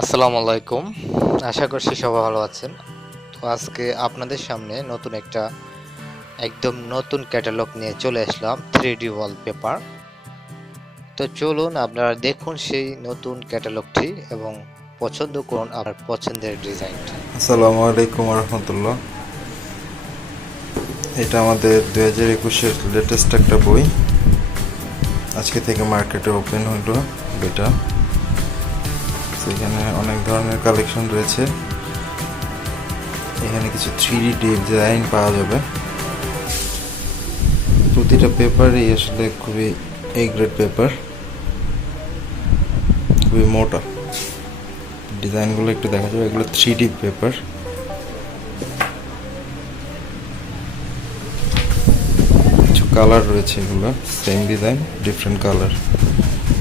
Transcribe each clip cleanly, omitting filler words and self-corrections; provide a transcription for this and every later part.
আসসালামু আলাইকুম। আশা করছি সবাই ভালো আছেন। তো আজকে আপনাদের সামনে নতুন একটা একদম নতুন ক্যাটালগ নিয়ে চলে আসলাম 3D ওয়ালপেপার। তো চলুন আপনারা দেখুন সেই নতুন ক্যাটালগটি এবং পছন্দ করুন আপনার পছন্দের ডিজাইনটা। আসসালামু আলাইকুম রহমতুল্লাহ। এটা আমাদের 2021-এর লেটেস্ট একটা বই, আজকে থেকে মার্কেটে ওপেন হলো বইটা। সেখানে অনেক ধরনের কালেকশন রয়েছে। এখানে কিছু 3D ডিজাইন পাওয়া যাবে। প্রতিটা পেপারই আসলে খুবই এ গ্রেড পেপার, খুবই মোটা। ডিজাইনগুলো একটু দেখা যাবে, এগুলো 3D পেপার। কিছু কালার রয়েছে, এগুলো সেম ডিজাইন ডিফারেন্ট কালার।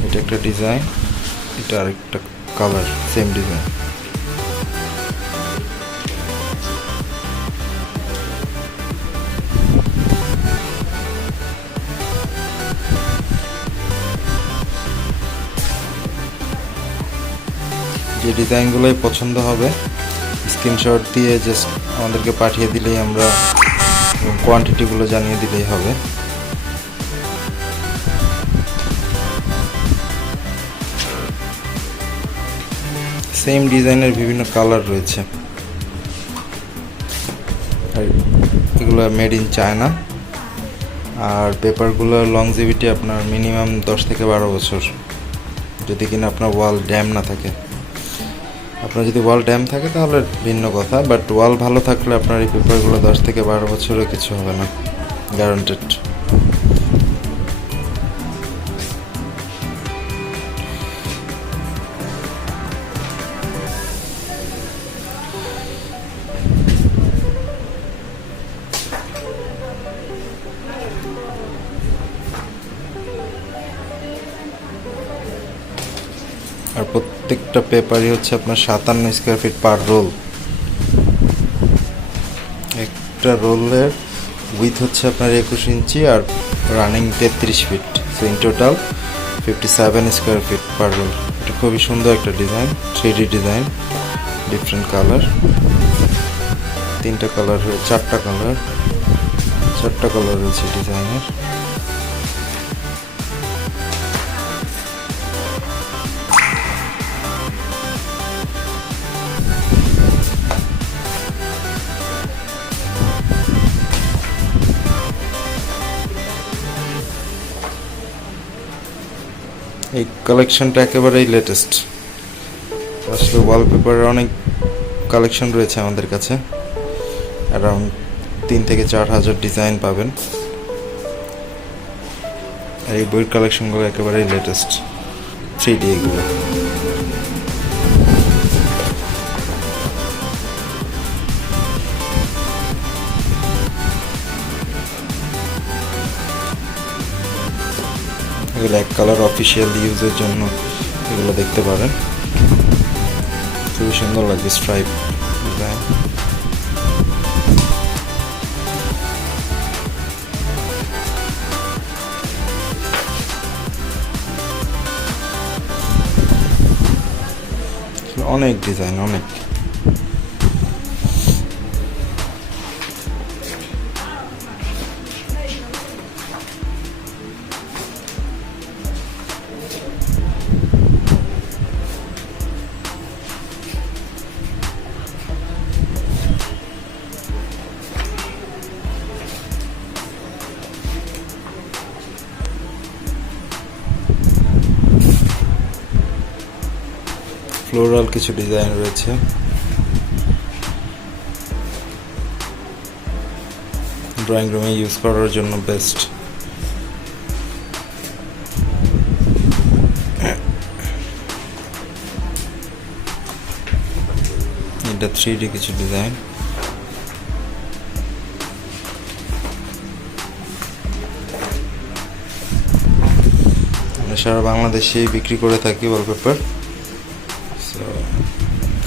এটা একটা ডিজাইন, এটা আরেকটা কালার, সেম ডিজাইন। যে ডিজাইনগুলোই পছন্দ হবে স্ক্রিনশট দিয়ে জাস্ট আমাদেরকে পাঠিয়ে দিলেই আমরা কোয়ান্টিটিগুলো জানিয়ে দিলেই হবে। সেম ডিজাইনের বিভিন্ন কালার রয়েছে, আর এগুলো মেড ইন চায়না। আর পেপারগুলোর লংজিভিটি আপনার মিনিমাম 10 থেকে 12 বছর, যদি কিনা আপনার ওয়াল ড্যাম না থাকে। আপনার যদি ওয়াল ড্যাম থাকে তাহলে ভিন্ন কথা, বাট ওয়াল ভালো থাকলে আপনার এই পেপারগুলো 10 থেকে 12 বছরও কিছু হবে না, গ্যারান্টেড। আর প্রত্যেকটা পেপারই হচ্ছে আপনার 57 স্কোয়ার ফিট পার রোল। একটা রোলের উইথ হচ্ছে আপনার 21 ইঞ্চি আর running 33 feet, so in total 57 square feet per roll. এটা খুবই সুন্দর একটা design, 3D design, different colour. চারটা কালার রয়েছে ডিজাইনের। এই কালেকশনটা একেবারেই লেটেস্ট। আসলে ওয়ালপেপারের অনেক কালেকশন রয়েছে আমাদের কাছে, অ্যারাউন্ড 3 থেকে 4 হাজার ডিজাইন পাবেন। আর এই বইয়ের কালেকশনগুলো একেবারেই লেটেস্ট, 3D এগুলো। এগুলো এক কালার অফিসিয়াল ইউজের জন্য এগুলো দেখতে পারেন, খুবই সুন্দর লাগবে স্ট্রাইপ ডিজাইন। অনেক ডিজাইন, অনেক। ফ্লোরাল কিছু ডিজাইন রয়েছে, ড্রয়িং রুমে ইউজ করার জন্য বেস্ট। এটা 3D কিছু ডিজাইন। সারা বাংলাদেশেই বিক্রি করে থাকি ওয়ালপেপার। সো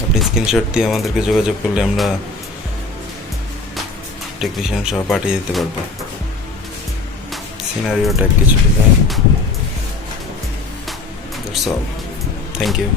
আপনি স্ক্রিনশট দিয়ে আমাদেরকে যোগাযোগ করলে আমরা টেকনিশিয়ান সহ পাঠিয়ে দিতে পারবো। সিনারিও ট্যাগ কিছু design. That's all, thank you.